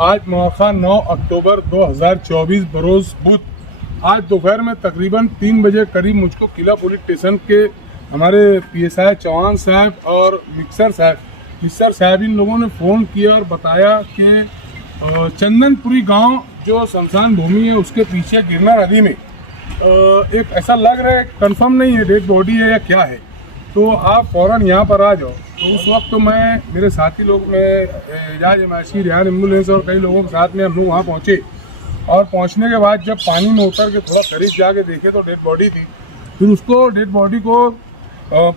आज मौका 9 अक्टूबर 2024 बरोज बुध आज दोपहर में तकरीबन 3 बजे करीब मुझको किला पुलिस स्टेशन के हमारे PSI चौहान साहब और मिक्सर साहब इन लोगों ने फ़ोन किया और बताया कि चंदनपुरी गांव जो शमशान भूमि है उसके पीछे गिरना नदी में एक ऐसा लग रहा है, कंफर्म नहीं है डेड बॉडी है या क्या है, तो आप फ़ौरन यहाँ पर आ जाओ। तो उस वक्त तो मैं, मेरे साथी लोग, मैं एजाज एमाशी, रेहान एम्बुलेंस और कई लोगों के साथ में हम लोग वहाँ पहुँचे और पहुँचने के बाद जब पानी में उतर के थोड़ा करीब जाके देखे तो डेड बॉडी थी। फिर उसको डेड बॉडी को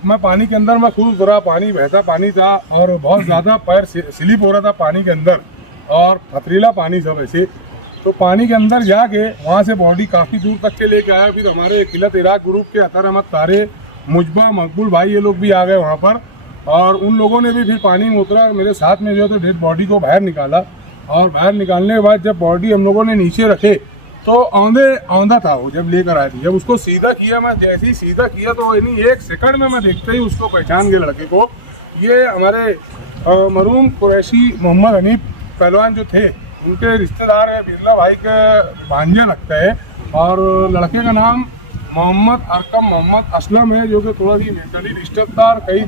मैं पानी के अंदर मैं खुद उतरा, पानी बहता पानी था और बहुत ज़्यादा पैर स्लिप हो रहा था पानी के अंदर और पथरीला पानी सब ऐसे। तो पानी के अंदर जाके वहाँ से बॉडी काफ़ी दूर तक के लेके आया। फिर हमारे किलत इराक ग्रुप के अतर अहमद तारे, मुजबा, मकबूल भाई ये लोग भी आ गए वहाँ पर और उन लोगों ने भी फिर पानी में उतरा मेरे साथ में जो है तो डेड बॉडी को बाहर निकाला। और बाहर निकालने के बाद जब बॉडी हम लोगों ने नीचे रखे तो औंधा था वो, जब लेकर आए थे। जब उसको सीधा किया, मैं जैसे ही सीधा किया तो यानी 1 सेकंड में मैं देखते ही उसको पहचान गया लड़के को। ये हमारे मरूम कुरैशी मोहम्मद हनीफ पहलवान जो थे उनके रिश्तेदार है, बिरला भाई के भांजा लगता है। और लड़के का नाम मोहम्मद अरकम मोहम्मद असलम है, जो कि थोड़ा सी मेंटली डिस्टर्ब था। कई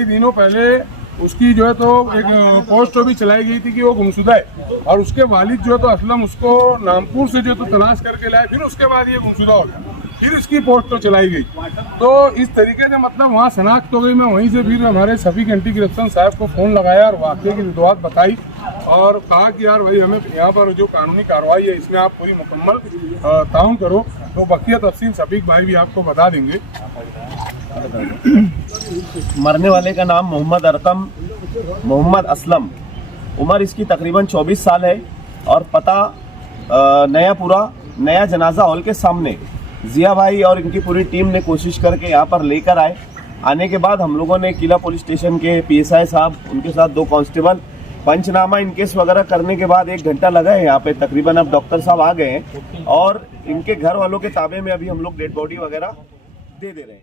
दिनों पहले उसकी जो है तो एक पोस्ट भी चलाई गई थी कि वो गुमशुदा है और उसके वालिद जो है तो असलम उसको नामपुर से जो तो तलाश करके लाए। फिर उसके बाद ये गुमशुदा हो गया, फिर इसकी पोस्ट तो चलाई गई। तो इस तरीके से मतलब वहाँ शनाख्त हो गई। मैं वहीं से फिर हमारे शफीक एंटी करप्शन साहब को फ़ोन लगाया और वाक़े की विधवात बताई और कहा कि यार भाई हमें यहाँ पर जो कानूनी कार्रवाई है इसमें आप पूरी मुकम्मल ताउन करो। तो बकिया तफसील शफीक भाई भी आपको बता देंगे। मरने वाले का नाम मोहम्मद अरकम मोहम्मद असलम, उम्र इसकी तकरीबन 24 साल है और पता नया जनाजा हॉल के सामने। जिया भाई और इनकी पूरी टीम ने कोशिश करके यहाँ पर लेकर आए। आने के बाद हम लोगों ने किला पुलिस स्टेशन के PSI साहब, उनके साथ 2 कांस्टेबल, पंचनामा इनकेस वगैरह करने के बाद 1 घंटा लगा है यहाँ पे। तकरीबन अब डॉक्टर साहब आ गए हैं और इनके घर वालों के ताबे में अभी हम लोग डेड बॉडी वगैरह दे रहे हैं।